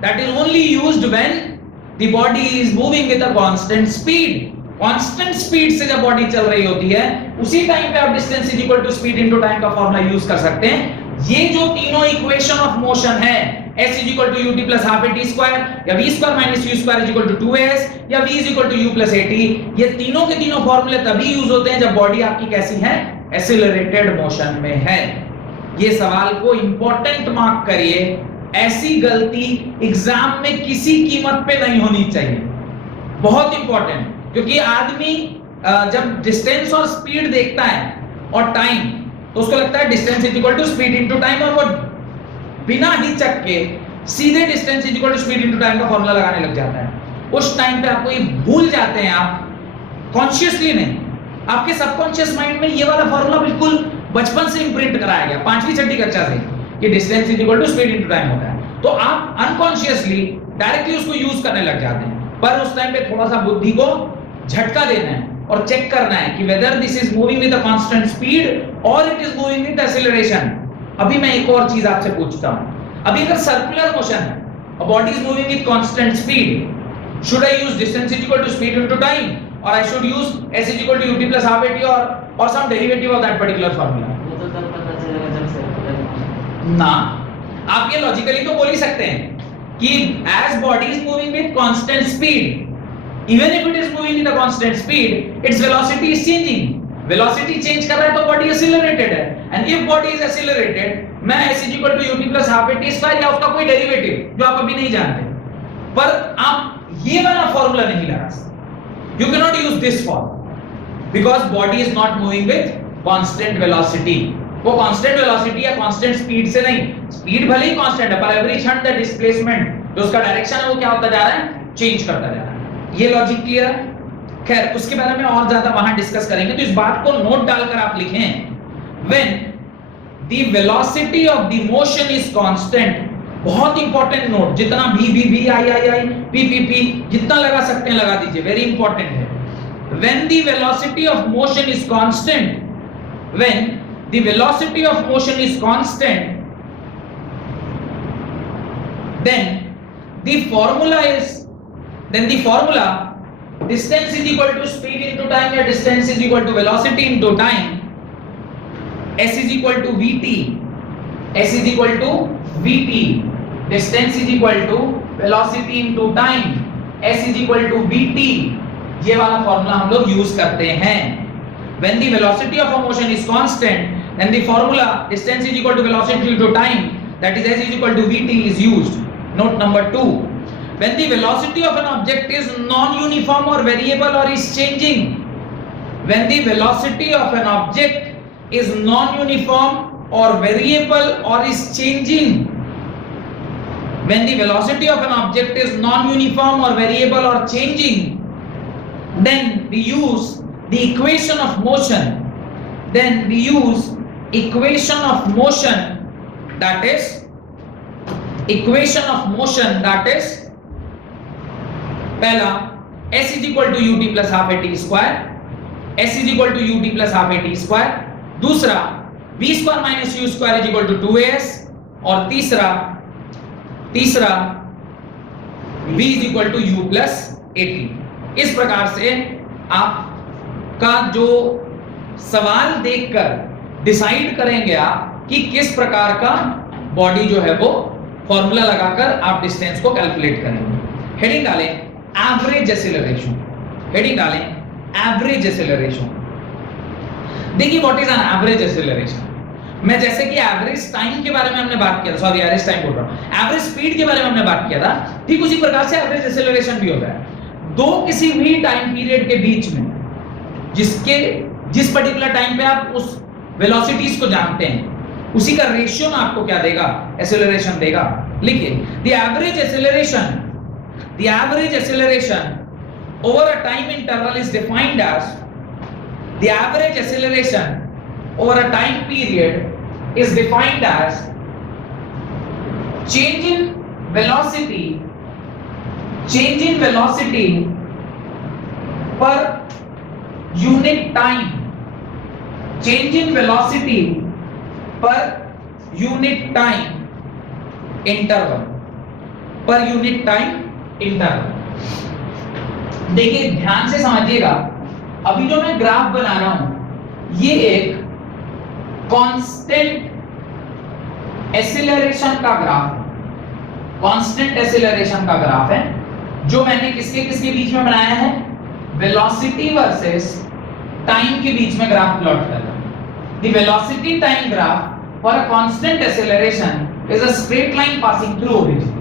That is only used when the body is moving with a constant speed. Constant speed से जब body चल रही होती है उसी time पे आप distance is equal to speed into time का फार्मूला यूज कर सकते हैं। ये जो तीनों इक्वेशन ऑफ मोशन है, s is equal to ut plus half at square या v square minus u square is equal to 2s या v is equal to u plus at, ये तीनों के तीनों फार्मूले तभी यूज होते हैं जब बॉडी आपकी कैसी है, एक्सीलरेटेड मोशन में है। ये सवाल को इंपॉर्टेंट मार्क करिए, ऐसी गलती एग्जाम में किसी कीमत पे नहीं होनी चाहिए, बहुत इंपॉर्टेंट। क्योंकि आदमी जब डिस्टेंस और स्पीड देखता है और टाइम, तो उसको लगता है distance is equal to speed into time, और वो बिना हिचक के सीधे distance is equal to speed into time का फार्मूला लगाने लग जाता है। उस टाइम पे आपको ये भूल जाते हैं, आप कॉन्शियसली नहीं, आपके सबकॉन्शियस माइंड में ये वाला फार्मूला बिल्कुल बचपन से इंप्रिंट कराया गया, 5वीं 6वीं कक्षा से, कि distance is equal to speed into time होता है। तो आप अनकॉन्शियसली डायरेक्टली उसको यूज करने लग जाते हैं, पर उस टाइम पे थोड़ा सा बुद्धि को झटका देना है और चेक करना है कि whether this is moving with a constant speed और it is moving with acceleration. अभी मैं एक और चीज आपसे पूछता हूं, अभी अगर सर्कुलर मोशन है, a body is moving with constant speed, should I use distance is equal to speed into time, or I should use s is equal to ut plus half at or some derivative of that particular formula? वो तो तब पता चलेगा जब circular motion. ना, आप ये logically तो बोल ही सकते हैं कि as body is moving with constant speed, even if it is moving with a constant speed, its velocity is changing. Velocity change कर रहा है तो बॉडी एक्सीलरेटेड है, and if body is accelerated, मैं s = ut + half at square या उसका कोई derivative जो आप अभी नहीं जानते, पर आप ये वाला फार्मूला नहीं लगा सकते। You can not use this formula because body is not moving with constant velocity. वो कांस्टेंट वेलोसिटी या कांस्टेंट स्पीड से नहीं, स्पीड भले ही कांस्टेंट है पर एवरी क्षण द डिस्प्लेसमेंट जो उसका डायरेक्शन है वो क्या होता जा रहा है, चेंज करता जा रहा है। ये लॉजिक क्लियर है? खैर उसके बारे में और ज्यादा वहां डिस्कस करेंगे, तो इस बात को नोट डालकर आप लिखें, when the velocity of the motion is constant, बहुत इंपॉर्टेंट नोट, जितना भी आई पी जितना लगा सकते हैं लगा दीजिए, वेरी इंपॉर्टेंट है। When the velocity of motion is constant, when the velocity of motion is constant, then the formula distance is equal to speed into time या distance is equal to velocity into time, s is equal to vt, s is equal to vt, distance is equal to velocity into time, s is equal to vt, ये वाला formula हम लोग use करते हैं। when the velocity of a motion is constant, then the formula distance is equal to velocity into time, that is s is equal to vt, is used. Note number 2, when the velocity of an object is non-uniform or variable or is changing, when the velocity of an object is non-uniform or variable or is changing, when the velocity of an object is non-uniform or variable or changing, then we use the equation of motion, then we use equation of motion, that is equation of motion, that is पहला s is equal to ut plus half at square, s is equal to ut plus half at square, दूसरा v square minus u square is equal to 2as, और तीसरा v is equal to u plus at। इस प्रकार से आपका जो सवाल देखकर डिसाइड करेंगे आप कि किस प्रकार का बॉडी जो है वो फॉर्मूला लगाकर आप डिस्टेंस को कैलकुलेट करेंगे। हेडिंग डालें एवरेज एक्सीलरेशन, हेडिंग डालें एवरेज एक्सीलरेशन। देखिए what is an average acceleration. मैं जैसे कि एवरेज टाइम के बारे में हमने बात किया था, सॉरी एवरेज टाइम बोल रहा हूं, एवरेज स्पीड के बारे में हमने बात किया था, ठीक उसी प्रकार से एवरेज एक्सीलरेशन भी होता है। दो किसी भी टाइम पीरियड के बीच में जिस पर्टिकुलर टाइम पे आप उस वेलोसिटीज को जानते हैं, उसी का रेशियो ना आपको क्या देगा, एक्सीलरेशन देगा। लिखिए the average acceleration over a time interval is defined as, the average acceleration over a time period is defined as change in velocity per unit time, change in velocity per unit time interval, per unit time interval। देखिए ध्यान से समझिएगा, अभी जो मैं graph बना रहा हूं ये एक कांस्टेंट एक्सीलरेशन का ग्राफ है, कांस्टेंट एक्सीलरेशन का ग्राफ है जो मैंने किसके किसके बीच में बनाया है, वेलोसिटी वर्सेस टाइम के बीच में ग्राफ प्लॉट कर रहा हूं। The velocity time graph for a constant acceleration is a straight line passing through origin.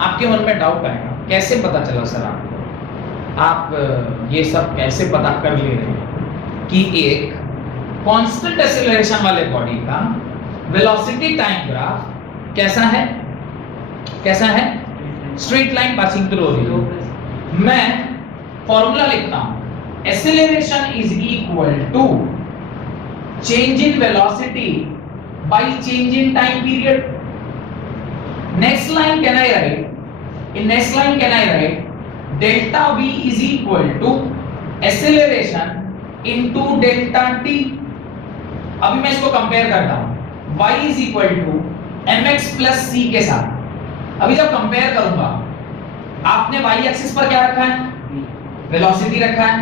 आपके मन में डाउट आएगा कैसे पता चला सर आपको, आप ये सब कैसे पता कर ले रहे हैं कि एक कांस्टेंट एक्सीलरेशन वाले बॉडी का वेलोसिटी टाइम ग्राफ कैसा है, कैसा है, straight line passing through origin. मैं फॉर्मूला लिखता हूं, acceleration is equal to change in velocity by change in time period. Next line can I write, in next line can I write delta v is equal to acceleration into delta t। अभी मैं इसको compare करता हूं y is equal to mx plus c के साथ। अभी जब compare करूंगा, आपने y एक्सिस पर क्या रखा है, वेलोसिटी रखा है,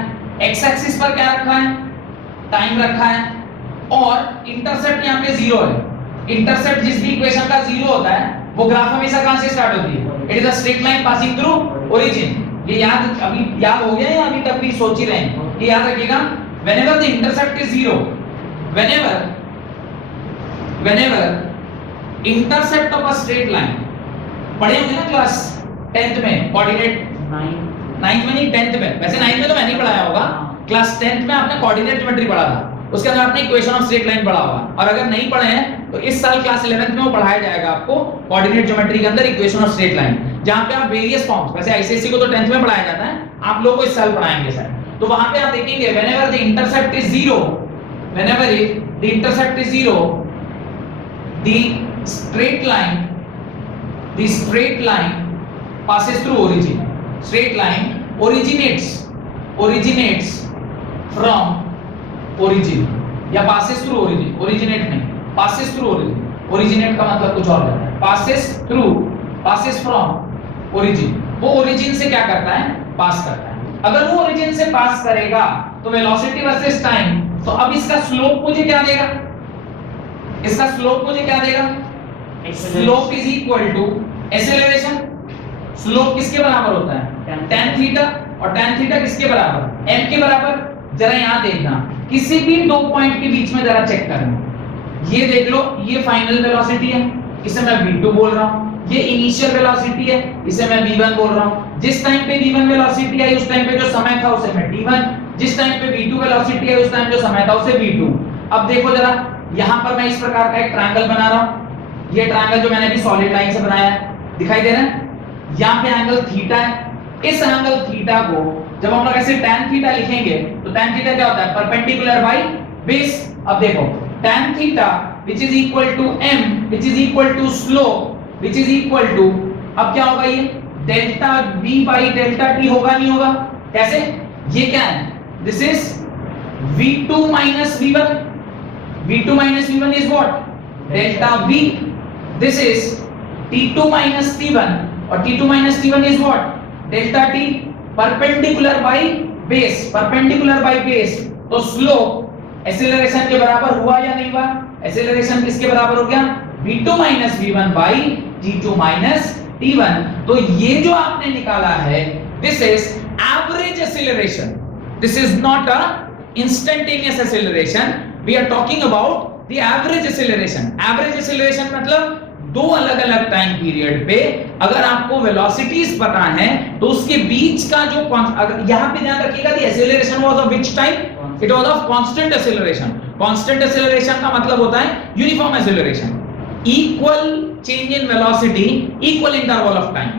x एक्सिस पर क्या रखा है, टाइम रखा है, और इंटरसेप्ट यहां पे 0 है। इंटरसेप्ट जिस भी इक्वेशन का 0 होता है वो ग्राफ हमेशा कहां से स्टार्ट होती है, it is a straight line passing through origin. ये याद अभी याद हो गया है या अभी तक भी सोच ही रहे हैं, ये याद रखिएगा। Whenever the intercept is 0, whenever intercept of a straight line, पढ़े होंगे ना क्लास 10th में कोऑर्डिनेट, 9th में नहीं 10th में, वैसे 9th में तो मैंने ही पढ़ाया होगा, क्लास 10th में आपने कोऑर्डिनेट ज्योमेट्री पढ़ा था, उसके अंदर आपने इक्वेशन ऑफ स्ट्रेट लाइन पढ़ा होगा। और अगर नहीं पढ़े हैं तो इस साल क्लास 11th में वो पढ़ाया जाएगा आपको कोऑर्डिनेट ज्योमेट्री के अंदर इक्वेशन ऑफ स्ट्रेट लाइन, जहां पे आप वेरियस फॉर्म्स, वैसे आईसीएससी को तो 10th में पढ़ाया जाता है, आप लोगों को इस साल पढ़ाएंगे सर। तो वहां पे आप देखेंगे whenever the intercept is 0, whenever the intercept is 0, the straight line passes through origin, straight line originates from origin या passes through origin, originate नहीं, passes through origin, originate का मतलब कुछ और होता है, passes from origin, वो origin से क्या करता है, पास करता है। अगर वो origin से पास करेगा तो velocity versus time, तो अब इसका स्लोप मुझे क्या देगा, इसका स्लोप मुझे क्या देगा, slope is equal to acceleration. Slope किसके बराबर होता है, tan थीटा, और tan थीटा किसके बराबर, m के बराबर। जरा यहां देखना, किसी भी दो पॉइंट के बीच में जरा चेक करना, ये देख लो, ये फाइनल वेलोसिटी है, इसे मैं v2 बोल रहा हूं, ये इनिशियल वेलोसिटी है, इसे मैं v1 बोल रहा हूं। जिस टाइम पे v1 वेलोसिटी आई उस टाइम पे जो समय था उसे मैं t1, जिस टाइम पे v2 वेलोसिटी आई उस टाइम जो समय था उसे v2। अब देखो जरा, यहां पर मैं इस प्रकार का एक ट्रायंगल बना रहा हूं, ये ट्रायंगल जो मैंने अभी सॉलिड लाइन से बनाया है, दिखाई दे रहा है, यहां पे एंगल थीटा है। इस एंगल थीटा को जब हम लोग ऐसे tan थीटा लिखेंगे तो tan थीटा क्या होता है, परपेंडिकुलर बाय बेस। अब देखो tan theta which is equal to m which is equal to slope which is equal to, अब क्या होगा, ये delta v by delta t होगा, नहीं होगा, कैसे, ये क्या है, this is v2 minus v1, v2 minus v1 is what, delta v, this is t2 minus t1, और t2 minus t1 is what, delta t, perpendicular by base, perpendicular by base। तो slope acceleration के बराबर हुआ या नहीं हुआ, acceleration किसके बराबर हो गया, v2 minus v1 by t2 minus t1। तो ये जो आपने निकाला है, this is average acceleration, this is not a instantaneous acceleration, we are talking about the average acceleration। average acceleration मतलब दो अलग-अलग टाइम पीरियड पे अगर आपको वेलोसिटीज पता है तो उसके बीच का जो, अगर यहां पे ध्यान रखिएगा, the acceleration was of which time, it was of constant acceleration. Constant acceleration का मतलब होता है uniform acceleration, equal change in velocity, equal interval of time.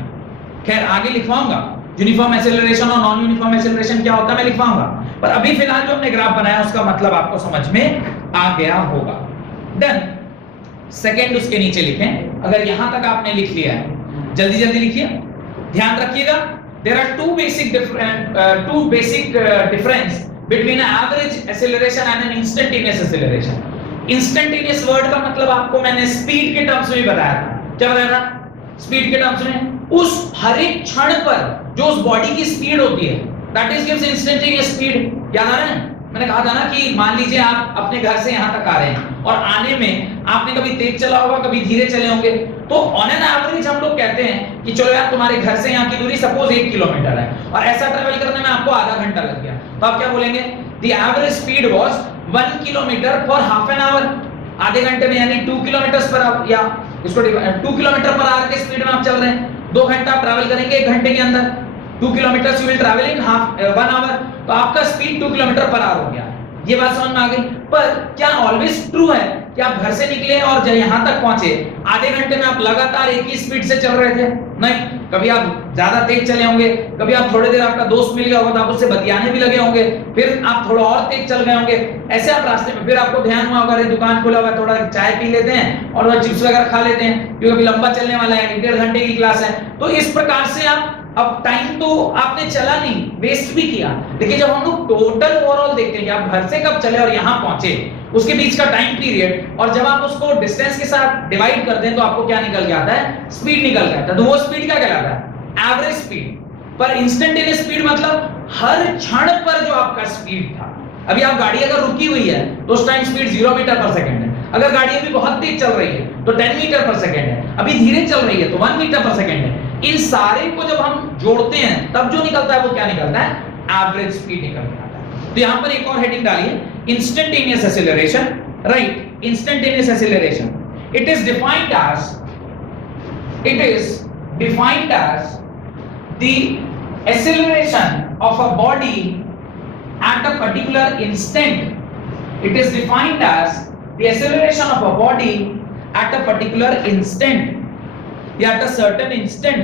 खैर आगे लिखवाऊंगा यूनिफॉर्म एक्सीलरेशन और नॉन यूनिफॉर्म एक्सीलरेशन क्या होता है, मैं लिखवाऊंगा, पर अभी फिलहाल जो हमने ग्राफ बनाया उसका मतलब आपको समझ में आ गया होगा। देन सेकंड उसके नीचे लिखें, अगर यहां तक आपने लिख लिया है, जल्दी जल्दी लिखिए, ध्यान रखिएगा, there are two basic difference between average acceleration and an instantaneous acceleration. Instantaneous word का मतलब आपको मैंने स्पीड के टर्म्स में बताया था, क्या बताया था, स्पीड के टर्म्स में, उस हर एक क्षण पर जो उस बॉडी की स्पीड होती है, that is gives instantaneous speed. याद आ रहा है? मैंने कहा था ना कि मान लीजिए आप अपने घर से यहां तक आ रहे हैं और आने में आपने कभी तेज चला होगा, कभी धीरे चले होंगे, तो ऑन एन एवरेज हम लोग कहते हैं कि चलो यार तुम्हारे घर से यहाँ की दूरी सपोज 1 किलोमीटर है और ऐसा ट्रेवल करने में आपको आधा घंटा लग गया, तो आप क्या बोलेंगे? The average speed was 1 kilometre for half an hour. आधे घंटे में यानी 2 किलोमीटर पर आवर, या इसको 2 किलोमीटर पर आवर के स्पीड में आप चल रहे हैं, 2 घंटा आप ट्रैवल करेंगे 1 घंटे के अंदर, 2 kilometre you will travel in 1 hour, तो आपका स्पीड 2 किलोमीटर पर आवर हो गया। ये बात समझ में आ गई? पर क्या ऑलवेज ट्रू है कि आप घर से निकले और जब यहां तक पहुंचे आधे घंटे में आप लगातार एक ही स्पीड से चल रहे थे? नहीं, कभी आप ज्यादा तेज चले होंगे, कभी आप थोड़ी देर आपका दोस्त मिल गया होगा तो आप उससे बतियाने भी लगे होंगे, फिर आप थोड़ा और तेज चल गए होंगे, ऐसे आप रास्ते में, फिर आपको ध्यान हुआ अगर दुकान खुला हुआ है थोड़ा चाय पी लेते हैं और वह चिप्स वगैरह खा लेते हैं क्योंकि अभी लंबा चलने वाला है, 1.5 घंटे की क्लास है। तो इस प्रकार से आप अब टाइम तो आपने चला नहीं, वेस्ट भी किया, लेकिन जब हम लोग टोटल ओवरऑल देखते हैं कि आप घर से कब चले और यहां पहुंचे, उसके बीच का टाइम पीरियड, और जब आप उसको डिस्टेंस के साथ डिवाइड करते हैं तो आपको क्या निकल के आता है? स्पीड निकल के आता है। तो वो स्पीड क्या कहलाता है? Average speed. पर इंस्टेंटेनियस स्पीड मतलब हर क्षण पर जो आपका स्पीड था। अभी आप गाड़ी अगर रुकी हुई है तो उस time speed 0 metre per second है, अगर गाड़ी अभी बहुत तेज चल रही है तो 10 मीटर पर सेकंड है, अभी धीरे चल रही है तो 1 मीटर पर सेकंड है। इन सारे को जब हम जोड़ते हैं तब जो निकलता है वो क्या निकलता है? एवरेज स्पीड निकल के आता है। तो यहां पर एक और हेडिंग डालिए, instantaneous acceleration, right? Instantaneous acceleration, it is defined as the acceleration of a body at a particular instant. It is defined as the acceleration of a body at a particular instant या at a certain instant।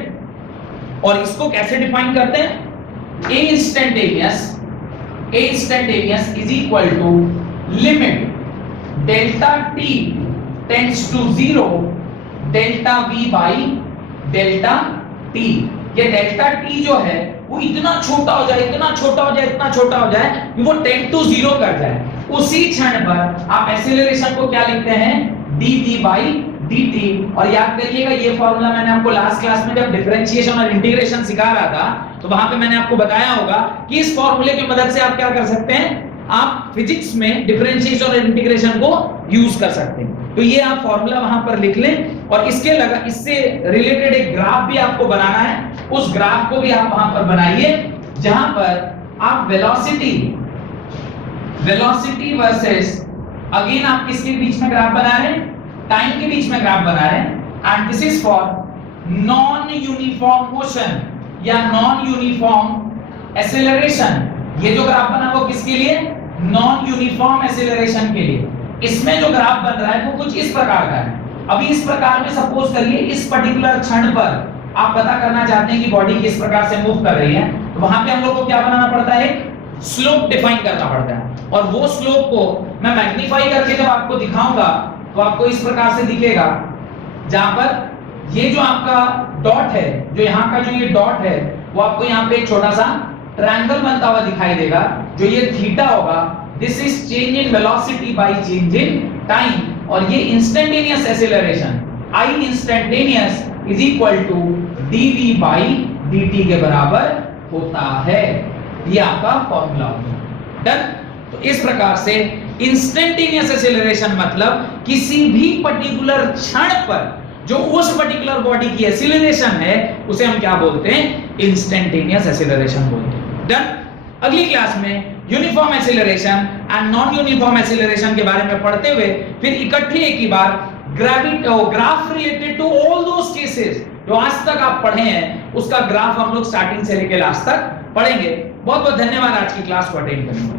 और इसको कैसे define करते हैं? A instantaneous is equal to limit delta t tends to 0 delta v by delta t। ये delta T जो है वो इतना छोटा हो जाए, इतना छोटा हो जाए, इतना छोटा हो जाए कि वो 10 to 0 कर जाए। उसी क्षण पर आप एक्सीलरेशन को क्या लिखते हैं? dv by dt। और याद करिएगा ये फॉर्मूला मैंने आपको लास्ट क्लास में जब डिफरेंशिएशन और इंटीग्रेशन सिखा रहा था तो वहां पे मैंने आपको बताया होगा कि इस फॉर्मूले की मदद से आप क्या कर सकते हैं? आप फिजिक्स में डिफरेंशिएशन और इंटीग्रेशन को यूज कर सकते हैं। तो ये आप फॉर्मूला वहां पर लिख लें और इससे रिलेटेड एक ग्राफ भी आपको बनाना है, उस ग्राफ को भी आप वहां पर बनाइए जहां पर आप वेलोसिटी वर्सेस, अगेन आप किसके बीच में ग्राफ बना रहे हैं? टाइम के बीच में ग्राफ बना रहे हैं। And this is for non uniform motion या नॉन यूनिफॉर्म एक्सीलरेशन। ये जो ग्राफ बना वो किसके लिए? नॉन यूनिफॉर्म एक्सीलरेशन के लिए। इसमें जो ग्राफ बन रहा है वो कुछ इस प्रकार का है। अभी इस प्रकार में सपोज करिए इस पर्टिकुलर क्षण पर आप पता करना चाहते हैं कि बॉडी किस प्रकार से मूव कर रही है, तो वहां पे हम लोग को क्या बनाना पड़ता है? स्लोप डिफाइन करना पड़ता है। और वो स्लोप को मैं मैग्नीफाई करके जब आपको दिखाऊंगा तो आपको इस प्रकार से दिखेगा, जहां पर ये जो आपका डॉट है, जो यहाँ का जो ये डॉट है वो आपको यहाँ पे एक छोटा सा ट्रायंगल बनता हुआ दिखाई देगा, जो ये थीटा होगा। This is change in velocity by change in time. और ये instantaneous acceleration I instantaneous is equal to dv by dt के बराबर होता है। ये आपका फॉर्मूला होगा। डन? तो इस प्रकार से इंस्टेंटेनियस एक्सीलरेशन मतलब किसी भी पर्टिकुलर क्षण पर जो उस पर्टिकुलर बॉडी की एक्सीलरेशन है उसे हम क्या बोलते हैं? इंस्टेंटेनियस एक्सीलरेशन बोलते हैं। डन? अगली क्लास में uniform acceleration and non uniform acceleration के बारे में पढ़ते हुए फिर इकट्ठे एक ही बार graph related to all those cases जो आज तक आप पढ़े हैं उसका ग्राफ हम लोग स्टार्टिंग से लेकर लास्ट तक पढ़ेंगे। बहुत बहुत धन्यवाद आज की क्लास को अटेंड करने के लिए।